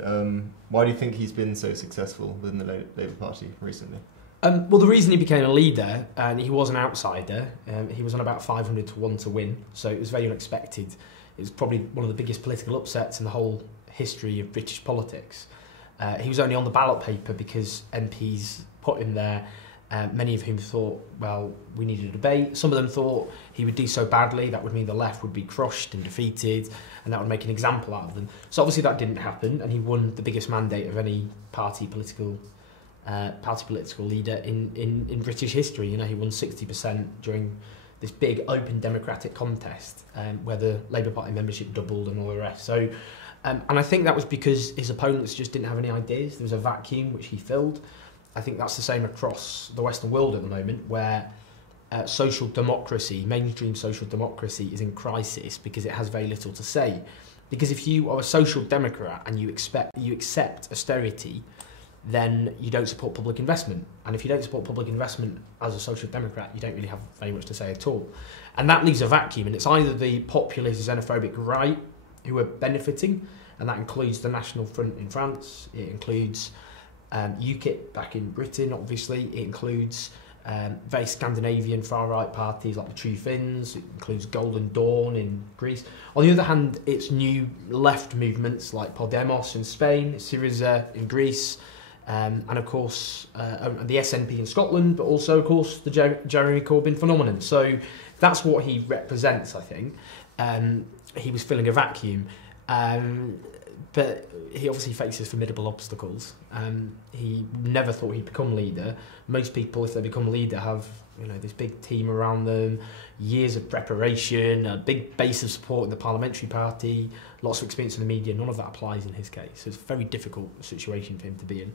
Corbyn. Why do you think he's been so successful within the Labour Party recently? Well, the reason he became a leader, and he was an outsider, he was on about 500 to 1 to win, so it was very unexpected. It was probably one of the biggest political upsets in the whole history of British politics. He was only on the ballot paper because MPs put him there, many of whom thought, well, we needed a debate. Some of them thought he would do so badly, that would mean the left would be crushed and defeated, and that would make an example out of them. So obviously that didn't happen, and he won the biggest mandate of any party political leader in British history. You know, he won 60% during this big open democratic contest, where the Labour Party membership doubled and all the rest. So, and I think that was because his opponents just didn't have any ideas. There was a vacuum which he filled. I think that's the same across the Western world at the moment, where social democracy, mainstream social democracy, is in crisis because it has very little to say. Because if you are a social democrat and you accept austerity, then you don't support public investment. And if you don't support public investment as a social democrat, you don't really have very much to say at all. And that leaves a vacuum, and it's either the populist xenophobic right who are benefiting, and that includes the National Front in France, it includes UKIP back in Britain, obviously, it includes very Scandinavian far-right parties like the True Finns, it includes Golden Dawn in Greece. On the other hand, it's new left movements like Podemos in Spain, Syriza in Greece, and of course the SNP in Scotland, but also of course the Jeremy Corbyn phenomenon. So that's what he represents, I think. He was filling a vacuum, but he obviously faces formidable obstacles. He never thought he'd become leader. Most people, if they become leader, have this big team around them, years of preparation, a big base of support in the parliamentary party, lots of experience in the media. None of that applies in his case. So it's a very difficult situation for him to be in.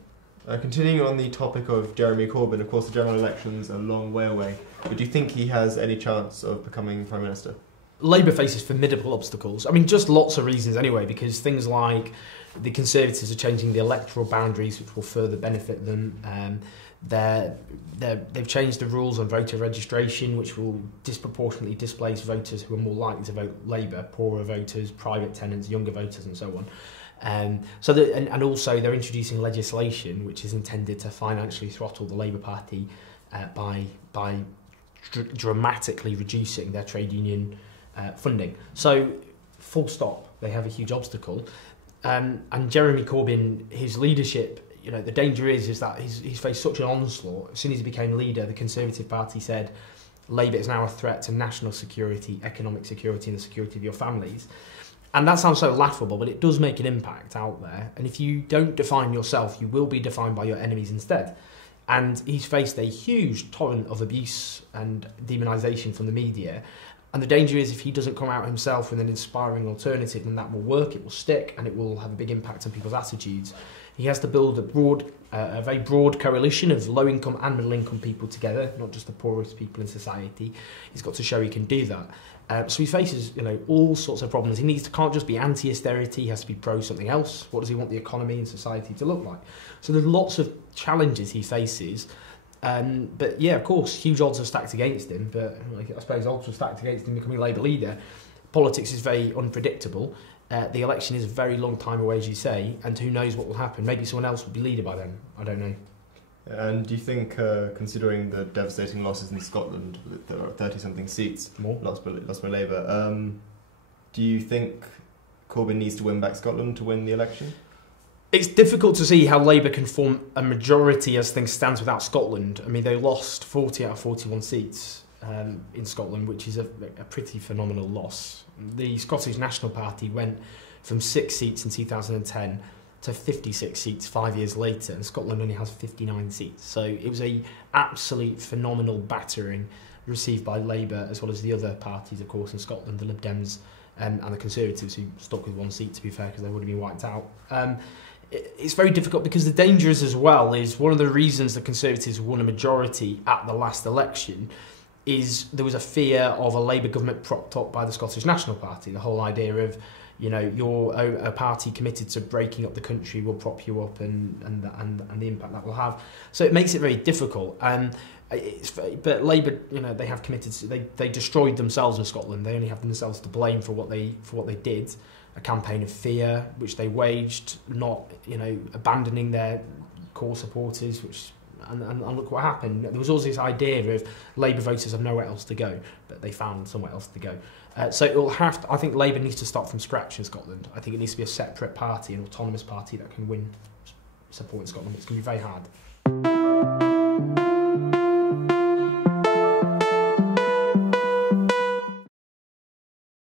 Continuing on the topic of Jeremy Corbyn, of course the general election's a long way away, but do you think he has any chance of becoming Prime Minister? Labour faces formidable obstacles. I mean, just lots of reasons anyway, because things like the Conservatives are changing the electoral boundaries, which will further benefit them. They've changed the rules on voter registration, which will disproportionately displace voters who are more likely to vote Labour, poorer voters, private tenants, younger voters and so on. And also they're introducing legislation which is intended to financially throttle the Labour Party by dramatically reducing their trade union funding. So, full stop, they have a huge obstacle. And Jeremy Corbyn, his leadership, the danger is that he's faced such an onslaught. As soon as he became leader, the Conservative Party said Labour is now a threat to national security, economic security and the security of your families. And that sounds so laughable, but it does make an impact out there. And if you don't define yourself, you will be defined by your enemies instead. And he's faced a huge torrent of abuse and demonisation from the media. And the danger is if he doesn't come out himself with an inspiring alternative, then that will work, it will stick, and it will have a big impact on people's attitudes. He has to build a very broad coalition of low-income and middle-income people together, not just the poorest people in society. He's got to show he can do that. So he faces, all sorts of problems. Can't just be anti-austerity. He has to be pro something else. What does he want the economy and society to look like? So there's lots of challenges he faces. But yeah, of course, huge odds are stacked against him. But I suppose odds were stacked against him becoming Labour leader. Politics is very unpredictable. The election is a very long time away, as you say, and who knows what will happen. Maybe someone else will be leader by then. I don't know. And do you think, considering the devastating losses in Scotland, there are 30-something seats lost by Labour, do you think Corbyn needs to win back Scotland to win the election? It's difficult to see how Labour can form a majority as things stand without Scotland. I mean, they lost 40 out of 41 seats in Scotland, which is a pretty phenomenal loss. The Scottish National Party went from 6 seats in 2010 to 56 seats 5 years later, and Scotland only has 59 seats. So it was a absolute phenomenal battering received by Labour, as well as the other parties, of course, in Scotland, the Lib Dems and the Conservatives, who stuck with 1 seat, to be fair, because they would have been wiped out. It's very difficult because the danger is, as well, is one of the reasons the Conservatives won a majority at the last election is there was a fear of a Labour government propped up by the Scottish National Party. The whole idea of, you're a party committed to breaking up the country will prop you up, and the impact that will have. So it makes it very difficult. But Labour, they have committed. They destroyed themselves in Scotland. They only have themselves to blame for what they did. a campaign of fear, which they waged, not abandoning their core supporters, and look what happened. There was also this idea of Labour voters have nowhere else to go, but they found somewhere else to go. So it will have to, I think Labour needs to start from scratch in Scotland. I think it needs to be a separate party, an autonomous party that can win support in Scotland. It's going to be very hard.